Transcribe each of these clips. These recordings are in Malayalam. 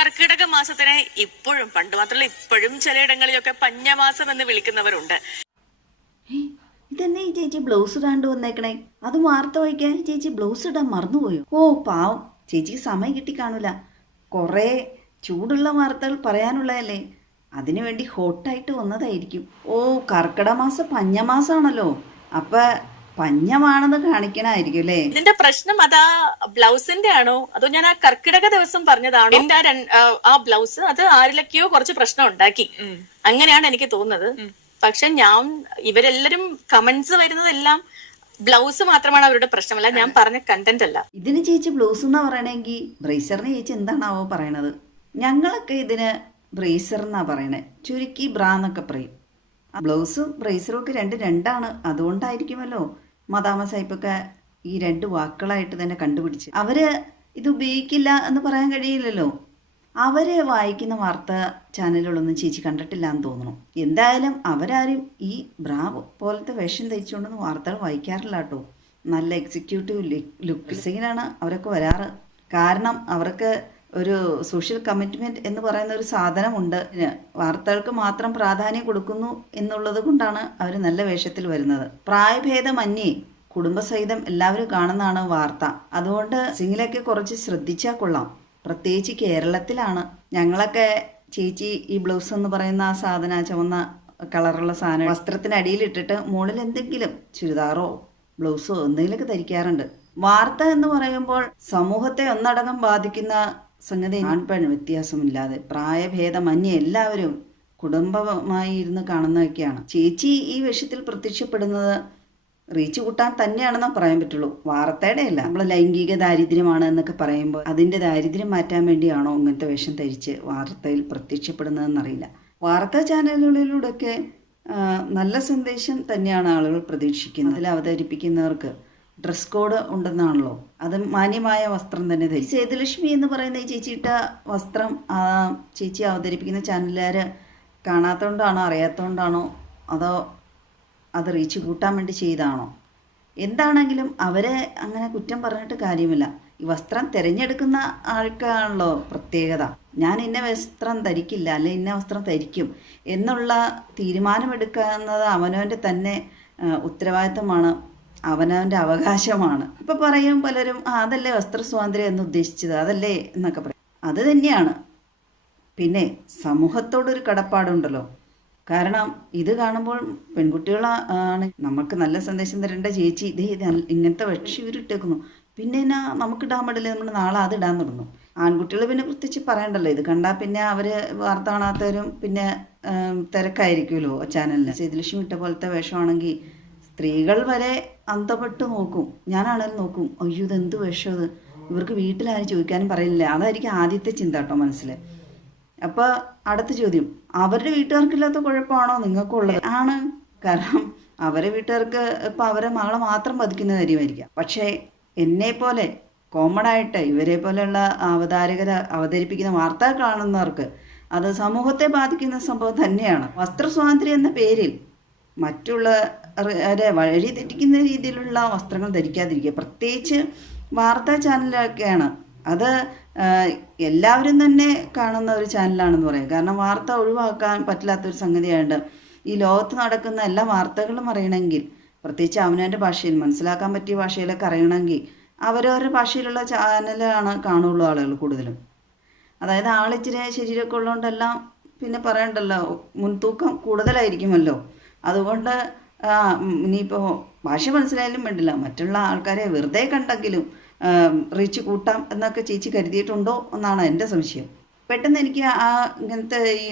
കർക്കിടക മാസത്തിനെ ഇപ്പോഴും പണ്ട് മാത്രമല്ല ഇപ്പോഴും ചിലയിടങ്ങളിലൊക്കെ പഞ്ഞമാസം എന്ന് വിളിക്കുന്നവരുണ്ട്. ഇതെന്നെ ഈ ചേച്ചി ബ്ലൗസ് ഇടാണ്ട് വന്നേക്കണേ? അത് വാർത്ത വായിക്കാൻ ചേച്ചി ബ്ലൗസ് ഇടാൻ മറന്നുപോയോ? ഓ പാവം, ചേച്ചിക്ക് സമയം കിട്ടി കാണൂല. കുറേ ചൂടുള്ള വാർത്തകൾ പറയാനുള്ളതല്ലേ, അതിനു വേണ്ടി ഹോട്ടായിട്ട് വന്നതായിരിക്കും. ഓ, കർക്കിടക മാസം പഞ്ഞമാസാണല്ലോ, അപ്പൊ പഞ്ഞമാണെന്ന് കാണിക്കണായിരിക്കും അല്ലേ? ഇതിന്റെ പ്രശ്നം അതാ ബ്ലൗസിന്റെ ആണോ അതോ ഞാൻ ആ കർക്കിടക ദിവസം പറഞ്ഞതാണോ? എന്റെ ആ ബ്ലൗസ് അത് ആരിലൊക്കെയോ കുറച്ച് പ്രശ്നം ഉണ്ടാക്കി, അങ്ങനെയാണ് എനിക്ക് തോന്നുന്നത്. പക്ഷെ ഇവരെല്ലാരും കമന്റ്സ് വരുന്നതെല്ലാം ബ്ലൗസ് മാത്രമാണ് അവരുടെ പ്രശ്നമല്ല, ഞാൻ പറഞ്ഞ കണ്ടന്റ് അല്ല. ഇതിന് ചേച്ചി ബ്ലൗസ് എന്നാ പറയണെങ്കിൽ ബ്രേസറിന് ചേച്ചി എന്താണാവോ പറയണത്? ഞങ്ങളൊക്കെ ഇതിന് ബ്രേസർ എന്നാ പറയണേ, ചുരുക്കി ബ്രാ എന്നൊക്കെ പറയും. ബ്ലൗസും ബ്രേസറും ഒക്കെ രണ്ടാണ്. അതുകൊണ്ടായിരിക്കുമല്ലോ മദാമ സാഹിബൊക്കെ ഈ രണ്ട് വാക്കുകളായിട്ട് തന്നെ കണ്ടുപിടിച്ച്. അവര് ഇത് ഉപയോഗിക്കില്ല എന്ന് പറയാൻ കഴിയില്ലല്ലോ. അവര് വായിക്കുന്ന വാർത്താ ചാനലുകളൊന്നും ചേച്ചി കണ്ടിട്ടില്ല എന്ന് തോന്നുന്നു. എന്തായാലും അവരാരും ഈ ബ്രാവോ പോലത്തെ വേഷം ധരിച്ചുകൊണ്ടൊന്നും വാർത്തകൾ വായിക്കാറില്ല കേട്ടോ. നല്ല എക്സിക്യൂട്ടീവ് ലുക്കിലാണ് അവരൊക്കെ വരാറ്. കാരണം അവർക്ക് ഒരു സോഷ്യൽ കമ്മിറ്റ്മെൻറ്റ് എന്ന് പറയുന്ന ഒരു സാധനമുണ്ട്. വാർത്തകൾക്ക് മാത്രം പ്രാധാന്യം കൊടുക്കുന്നു എന്നുള്ളത് കൊണ്ടാണ് അവർ നല്ല വേഷത്തിൽ വരുന്നത്. പ്രായഭേദമന്യേ കുടുംബസഹിതം എല്ലാവരും കാണുന്നതാണ് വാർത്ത. അതുകൊണ്ട് സിംഗിലൊക്കെ കുറച്ച് ശ്രദ്ധിച്ചാൽ കൊള്ളാം, പ്രത്യേകിച്ച് കേരളത്തിലാണ്. ഞങ്ങളൊക്കെ ചേച്ചി ഈ ബ്ലൗസ് എന്ന് പറയുന്ന ആ സാധനം, ചുവന്ന കളറുള്ള സാധനം വസ്ത്രത്തിനടിയിലിട്ടിട്ട് മുകളിൽ എന്തെങ്കിലും ചുരിദാറോ ബ്ലൗസോ എന്തെങ്കിലുമൊക്കെ ധരിക്കാറുണ്ട്. വാർത്ത എന്ന് പറയുമ്പോൾ സമൂഹത്തെ ഒന്നടങ്കം ബാധിക്കുന്ന സംഗതി, ആൺപെൺ വ്യത്യാസമില്ലാതെ പ്രായഭേദമന്യേ എല്ലാവരും കുടുംബമായി ഇരുന്ന് കാണുന്നതൊക്കെയാണ്. ചേച്ചി ഈ വേഷത്തിൽ പ്രത്യക്ഷപ്പെടുന്നത് റീച്ച് കൂട്ടാൻ തന്നെയാണെന്നോ പറയാൻ പറ്റുള്ളൂ, വാർത്തയുടെ അല്ല. നമ്മൾ ലൈംഗിക ദാരിദ്ര്യമാണ് എന്നൊക്കെ പറയുമ്പോൾ അതിൻ്റെ ദാരിദ്ര്യം മാറ്റാൻ വേണ്ടിയാണോ ഇങ്ങനത്തെ വേഷം ധരിച്ച് വാർത്തയിൽ പ്രത്യക്ഷപ്പെടുന്നതെന്നറിയില്ല. വാർത്താ ചാനലുകളിലൂടെയൊക്കെ നല്ല സന്ദേശം തന്നെയാണ് ആളുകൾ പ്രതീക്ഷിക്കുന്നത്. അതിൽ അവതരിപ്പിക്കുന്നവർക്ക് ഡ്രസ് കോഡ് ഉണ്ടെന്നാണല്ലോ, അത് മാന്യമായ വസ്ത്രം തന്നെ ധരിക്കും. സേതുലക്ഷ്മി എന്ന് പറയുന്ന ഈ ചേച്ചിയിട്ട വസ്ത്രം ചേച്ചി അവതരിപ്പിക്കുന്ന ചാനലുകാർ കാണാത്തതുകൊണ്ടാണോ അറിയാത്തതുകൊണ്ടാണോ അതോ അത് റീച്ച് കൂട്ടാൻ വേണ്ടി ചെയ്താണോ? എന്താണെങ്കിലും അവരെ അങ്ങനെ കുറ്റം പറഞ്ഞിട്ട് കാര്യമില്ല. ഈ വസ്ത്രം തിരഞ്ഞെടുക്കുന്ന ആൾക്കാണല്ലോ പ്രത്യേകത. ഞാൻ ഇന്ന വസ്ത്രം ധരിക്കില്ല, അല്ലെ ഇന്ന വസ്ത്രം ധരിക്കും എന്നുള്ള തീരുമാനമെടുക്കുന്നത് അവനവൻ്റെ തന്നെ ഉത്തരവാദിത്തമാണ്, അവനവൻ്റെ അവകാശമാണ്. ഇപ്പം പറയും പലരും അതല്ലേ വസ്ത്ര സ്വാതന്ത്ര്യം എന്ന് ഉദ്ദേശിച്ചത്, അതല്ലേ എന്നൊക്കെ പറയും. അത് തന്നെയാണ്. പിന്നെ സമൂഹത്തോടൊരു കടപ്പാടുണ്ടല്ലോ. കാരണം ഇത് കാണുമ്പോൾ പെൺകുട്ടികളാണ് നമുക്ക് നല്ല സന്ദേശം തരേണ്ട ചേച്ചി ഇത് ഇങ്ങനത്തെ പക്ഷി ഇവരിട്ടേക്കുന്നു, പിന്നെ എന്നാ നമുക്ക് ഇടാൻ പാടില്ല, നമ്മൾ നാളെ അത് ഇടാൻ തുടങ്ങും. ആൺകുട്ടികൾ പിന്നെ പ്രത്യേകിച്ച് പറയണ്ടല്ലോ, ഇത് കണ്ടാൽ പിന്നെ അവർ വാർത്ത കാണാത്തവരും പിന്നെ തിരക്കായിരിക്കുമല്ലോ ചാനലിന്. സേതുലക്ഷ്മി ഇട്ട പോലത്തെ വേഷമാണെങ്കിൽ സ്ത്രീകൾ വരെ അന്തപ്പെട്ട് നോക്കും. ഞാനാണെങ്കിലും നോക്കും, അയ്യോ ഇതെന്ത് വേഷം, ഇത് ഇവർക്ക് വീട്ടിലാരും ചോദിക്കാനും പറയില്ല. അതായിരിക്കും ആദ്യത്തെ ചിന്ത കേട്ടോ മനസ്സിൽ. അപ്പോൾ അടുത്ത ചോദ്യം, അവരുടെ വീട്ടുകാർക്കില്ലാത്ത കുഴപ്പമാണോ നിങ്ങൾക്കുള്ളത്? ആണ്. കാരണം അവരുടെ വീട്ടുകാർക്ക് ഇപ്പം അവരെ മകളെ മാത്രം പതിക്കുന്ന കാര്യമായിരിക്കാം. പക്ഷേ എന്നെപ്പോലെ കോമണായിട്ട് ഇവരെ പോലെയുള്ള അവതരിപ്പിക്കുന്ന വാർത്ത കാണുന്നവർക്ക് അത് സമൂഹത്തെ ബാധിക്കുന്ന സംഭവം തന്നെയാണ്. വസ്ത്രസ്വാതന്ത്ര്യം എന്ന പേരിൽ മറ്റുള്ളവരെ വഴി തെറ്റിക്കുന്ന രീതിയിലുള്ള വസ്ത്രങ്ങൾ ധരിക്കാതിരിക്കുക. പ്രത്യേകിച്ച് വാർത്താ ചാനലൊക്കെയാണ് അത് എല്ലാവരും തന്നെ കാണുന്ന ഒരു ചാനലാണെന്ന് പറയും. കാരണം വാർത്ത ഒഴിവാക്കാൻ പറ്റില്ലാത്തൊരു സംഗതിയായിട്ട് ഈ ലോകത്ത് നടക്കുന്ന എല്ലാ വാർത്തകളും അറിയണമെങ്കിൽ, പ്രത്യേകിച്ച് അവനവൻ്റെ ഭാഷയിൽ മനസ്സിലാക്കാൻ പറ്റിയ ഭാഷയിലൊക്കെ അറിയണമെങ്കിൽ അവരവരുടെ ഭാഷയിലുള്ള ചാനലാണ് കാണുള്ളൂ ആളുകൾ കൂടുതലും. അതായത് ആളിച്ചിരി ശരീരമൊക്കെ ഉള്ളതുകൊണ്ടെല്ലാം പിന്നെ പറയണ്ടല്ലോ, മുൻതൂക്കം കൂടുതലായിരിക്കുമല്ലോ. അതുകൊണ്ട് ഇനിയിപ്പോൾ ഭാഷ മനസ്സിലായാലും വേണ്ടില്ല, മറ്റുള്ള ആൾക്കാരെ വെറുതെ കണ്ടെങ്കിലും റീച്ച് കൂട്ടാം എന്നൊക്കെ ചേച്ചി കരുതിയിട്ടുണ്ടോ എന്നാണ് എൻ്റെ സംശയം. പെട്ടെന്ന് എനിക്ക് ഇങ്ങനത്തെ ഈ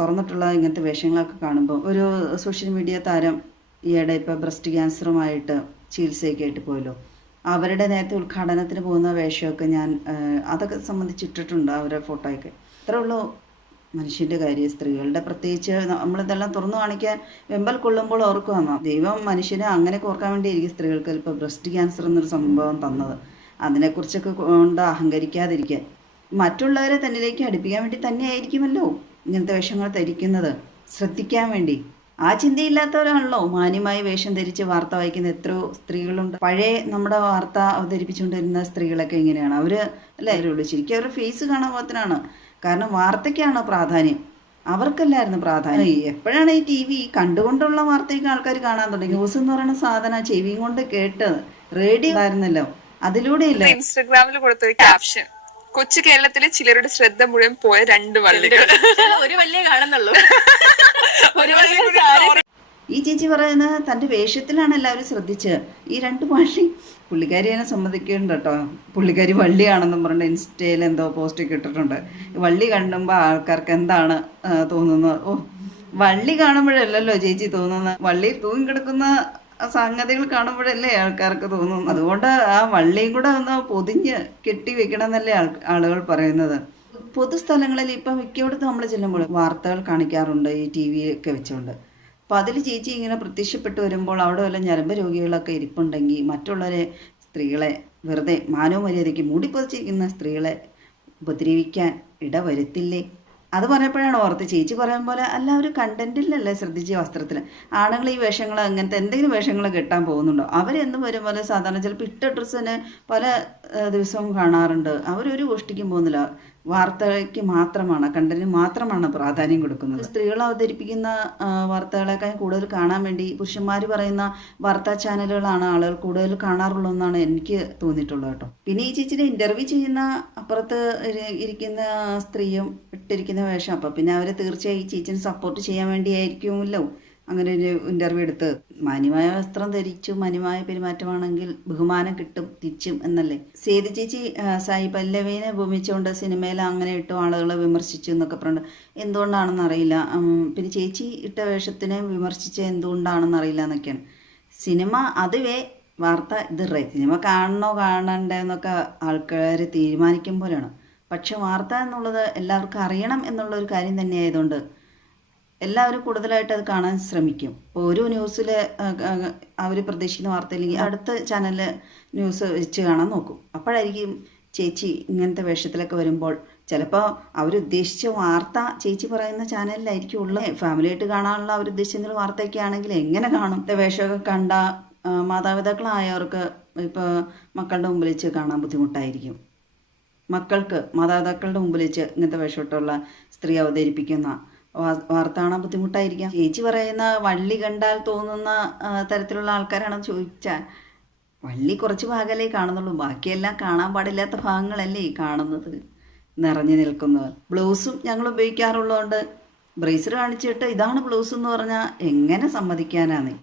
തുറന്നിട്ടുള്ള ഇങ്ങനത്തെ വേഷങ്ങളൊക്കെ കാണുമ്പോൾ ഒരു സോഷ്യൽ മീഡിയ താരം ഈയിടെ ഇപ്പോൾ ബ്രസ്റ്റ് ക്യാൻസറുമായിട്ട് ചികിത്സയൊക്കെ ആയിട്ട് പോയല്ലോ, അവരുടെ നേരത്തെ ഉദ്ഘാടനത്തിന് പോകുന്ന വേഷമൊക്കെ ഞാൻ അതൊക്കെ സംബന്ധിച്ചിട്ടിട്ടുണ്ട്, അവരുടെ ഫോട്ടോയൊക്കെ. അത്രേ ഉള്ളൂ മനുഷ്യൻ്റെ കാര്യം. സ്ത്രീകളുടെ പ്രത്യേകിച്ച് നമ്മളിതെല്ലാം തുറന്നു കാണിക്കാൻ വെമ്പൽ കൊള്ളുമ്പോൾ ഓർക്കുക വന്നാൽ ദൈവം മനുഷ്യനെ അങ്ങനെ ഓർക്കാൻ വേണ്ടിയായിരിക്കും സ്ത്രീകൾക്ക് ഇപ്പോൾ ബ്രസ്റ്റ് ക്യാൻസർ എന്നൊരു സംഭവം തന്നത്. അതിനെക്കുറിച്ചൊക്കെ കൊണ്ട് അഹങ്കരിക്കാതിരിക്കാൻ, മറ്റുള്ളവരെ തന്നിലേക്ക് അടുപ്പിക്കാൻ വേണ്ടി തന്നെയായിരിക്കുമല്ലോ ഇങ്ങനത്തെ വേഷങ്ങൾ ധരിക്കുന്നത്, ശ്രദ്ധിക്കാൻ വേണ്ടി. ആ ചിന്തയില്ലാത്തവരാണല്ലോ മാന്യമായി വേഷം ധരിച്ച് വാർത്ത വായിക്കുന്ന എത്രയോ സ്ത്രീകളുണ്ട്. പഴയ നമ്മുടെ വാർത്ത അവതരിപ്പിച്ചുകൊണ്ടിരുന്ന സ്ത്രീകളൊക്കെ ഇങ്ങനെയാണ്. അവർ അല്ലേ അവരുള്ളൂ, ശരിക്കും അവരുടെ ഫേസ് കാണാൻ മാത്രമാണ്. കാരണം വാർത്തയ്ക്കാണ് പ്രാധാന്യം, അവർക്കല്ലായിരുന്നു പ്രാധാന്യം. എപ്പോഴാണ് ഈ TV കണ്ടുകൊണ്ടുള്ള വാർത്തയ്ക്ക് ആൾക്കാർ കാണാൻ തുടങ്ങി? ന്യൂസ് എന്ന് പറയുന്ന സാധനം ചെവിയും കൊണ്ട് കേട്ട് റേഡിയോ ആയിരുന്നല്ലോ, അതിലൂടെ ഇല്ല. ഇൻസ്റ്റഗ്രാമിൽ കൊടുത്തൊരു ക്യാപ്ഷൻ, കൊച്ചു കേരളത്തിലെ ചിലരുടെ ശ്രദ്ധ മുഴുവൻ പോയ 2 വള്ളികൾ. ഒരു വള്ളിയെ കാണുന്നുള്ളൂ. ഒരു ഈ ചേച്ചി പറയുന്നത് തൻ്റെ വേഷത്തിലാണ് എല്ലാവരും ശ്രദ്ധിച്ച്. ഈ 2 വള്ളി പുള്ളിക്കാരി അതിനെ സമ്മതിക്കുന്നുണ്ട് കേട്ടോ. പുള്ളിക്കാരി വള്ളിയാണെന്നും പറഞ്ഞിട്ട് ഇൻസ്റ്റയിൽ എന്തോ പോസ്റ്റൊക്കെ ഇട്ടിട്ടുണ്ട്. വള്ളി കാണുമ്പോൾ ആൾക്കാർക്ക് എന്താണ് തോന്നുന്നത്? ഓ, വള്ളി കാണുമ്പോഴല്ലല്ലോ ചേച്ചി തോന്നുന്നത്, വള്ളി തൂങ്ങി കിടക്കുന്ന സംഗതികൾ കാണുമ്പോഴല്ലേ ആൾക്കാർക്ക് തോന്നുന്നു. അതുകൊണ്ട് ആ വള്ളിയും കൂടെ ഒന്ന് പൊതിഞ്ഞ് കെട്ടി വെക്കണം എന്നല്ലേ ആളുകൾ പറയുന്നത്. പൊതുസ്ഥലങ്ങളിൽ ഇപ്പം മിക്കയിടത്തും നമ്മൾ ചെല്ലുമ്പോൾ വാർത്തകൾ കാണിക്കാറുണ്ട് ഈ TV ഒക്കെ വെച്ചുകൊണ്ട്. അപ്പോൾ അതിൽ ചേച്ചി ഇങ്ങനെ പ്രത്യക്ഷപ്പെട്ട് വരുമ്പോൾ അവിടെ വല്ല ഞരമ്പ് രോഗികളൊക്കെ ഇരിപ്പുണ്ടെങ്കിൽ മറ്റുള്ളവരെ, സ്ത്രീകളെ വെറുതെ മാനവ മര്യാദയ്ക്ക് മൂടിപ്പൊതിച്ചിരിക്കുന്ന സ്ത്രീകളെ ഉപദ്രവിക്കാൻ ഇടവരുത്തില്ലേ? അത് പറഞ്ഞപ്പോഴാണ് ഓർത്ത്. ചേച്ചി പറയുന്ന പോലെ അല്ല, ഒരു കണ്ടന്റിലല്ലേ ശ്രദ്ധിച്ച് വസ്ത്രത്തിൽ. ആണുങ്ങൾ ഈ വേഷങ്ങൾ അങ്ങനത്തെ എന്തെങ്കിലും വേഷങ്ങൾ കെട്ടാൻ പോകുന്നുണ്ടോ? അവരെന്നും വരും പോലെ സാധാരണ ചിലപ്പോൾ ഇട്ട ഡ്രസ്സ് തന്നെ പല ദിവസവും കാണാറുണ്ട്. അവരൊരു ഗോഷ്ഠിക്കും പോകുന്നില്ല, വാർത്തയ്ക്ക് മാത്രമാണ്, കണ്ടന്റിന് മാത്രമാണ് പ്രാധാന്യം കൊടുക്കുന്നത്. സ്ത്രീകൾ അവതരിപ്പിക്കുന്ന വാർത്തകളെക്കാൾ കൂടുതൽ കാണാൻ വേണ്ടി പുരുഷന്മാർ പറയുന്ന വാർത്താ ചാനലുകളാണ് ആളുകൾ കൂടുതൽ കാണാറുള്ളതെന്നാണ് എനിക്ക് തോന്നിയിട്ടുള്ളത് കേട്ടോ. പിന്നെ ഈ ചേച്ചിയുടെ ഇൻ്റർവ്യൂ ചെയ്യുന്ന അപ്പുറത്ത് ഇരിക്കുന്ന സ്ത്രീയും ഇട്ടിരിക്കുന്ന വേഷം, അപ്പം പിന്നെ അവർ തീർച്ചയായും ഈ ചേച്ചിനെ സപ്പോർട്ട് ചെയ്യാൻ വേണ്ടിയായിരിക്കുമല്ലോ അങ്ങനെ ഒരു ഇൻ്റർവ്യൂ എടുത്ത്. മാന്യമായ വസ്ത്രം ധരിച്ചു മാന്യമായ പെരുമാറ്റമാണെങ്കിൽ ബഹുമാനം കിട്ടും തിരിച്ചും എന്നല്ലേ. സേതു ചേച്ചി സായി പല്ലവിനെ ഭൂമിച്ചുകൊണ്ട് സിനിമയിൽ അങ്ങനെ ഇട്ടു ആളുകളെ വിമർശിച്ചു എന്നൊക്കെ പറഞ്ഞു. എന്തുകൊണ്ടാണെന്ന് അറിയില്ല. പിന്നെ ചേച്ചി ഇട്ട വേഷത്തിനെ വിമർശിച്ച് എന്തുകൊണ്ടാണെന്ന് അറിയില്ല എന്നൊക്കെയാണ്. സിനിമ അതുവേ വാർത്ത ഇത് സിനിമ കാണണോ കാണണ്ടേ എന്നൊക്കെ ആൾക്കാർ തീരുമാനിക്കും പോലെയാണ്. പക്ഷെ വാർത്ത എന്നുള്ളത് എല്ലാവർക്കും അറിയണം എന്നുള്ളൊരു കാര്യം തന്നെ ആയതുകൊണ്ട് എല്ലാവരും കൂടുതലായിട്ട് അത് കാണാൻ ശ്രമിക്കും. ഇപ്പോൾ ഒരു ന്യൂസിൽ അവർ പ്രതീക്ഷിക്കുന്ന വാർത്തയില്ലെങ്കിൽ അടുത്ത ചാനലിൽ ന്യൂസ് വെച്ച് കാണാൻ നോക്കും. അപ്പോഴായിരിക്കും ചേച്ചി ഇങ്ങനത്തെ വേഷത്തിലൊക്കെ വരുമ്പോൾ ചിലപ്പോൾ അവരുദ്ദേശിച്ച വാർത്ത ചേച്ചി പറയുന്ന ചാനലിലായിരിക്കും ഉള്ളത്. ഫാമിലിയായിട്ട് കാണാനുള്ള അവരുദ്ദേശിച്ച വാർത്തയൊക്കെ ആണെങ്കിൽ എങ്ങനെ കാണും? വേഷമൊക്കെ കണ്ട മാതാപിതാക്കളായവർക്ക് ഇപ്പോൾ മക്കളുടെ മുമ്പിൽ വെച്ച് കാണാൻ ബുദ്ധിമുട്ടായിരിക്കും. മക്കൾക്ക് മാതാപിതാക്കളുടെ മുമ്പിൽ വെച്ച് ഇങ്ങനത്തെ വേഷമിട്ടുള്ള സ്ത്രീ അവതരിപ്പിക്കുന്ന വാർത്ത കാണാൻ ബുദ്ധിമുട്ടായിരിക്കാം. ചേച്ചി പറയുന്ന വള്ളി കണ്ടാൽ തോന്നുന്ന തരത്തിലുള്ള ആൾക്കാരാണെന്ന് ചോദിച്ചാൽ വള്ളി കുറച്ച് ഭാഗമല്ലേ കാണുന്നുള്ളൂ, ബാക്കിയെല്ലാം കാണാൻ പാടില്ലാത്ത ഭാഗങ്ങളല്ലേ കാണുന്നത്, നിറഞ്ഞു നിൽക്കുന്നത്. ബ്ലൗസും ഞങ്ങൾ ഉപയോഗിക്കാറുള്ളതുകൊണ്ട് ബ്രേസർ കാണിച്ചിട്ട് ഇതാണ് ബ്ലൗസ് എന്ന് പറഞ്ഞാൽ എങ്ങനെ സമ്മതിക്കാനാണ്?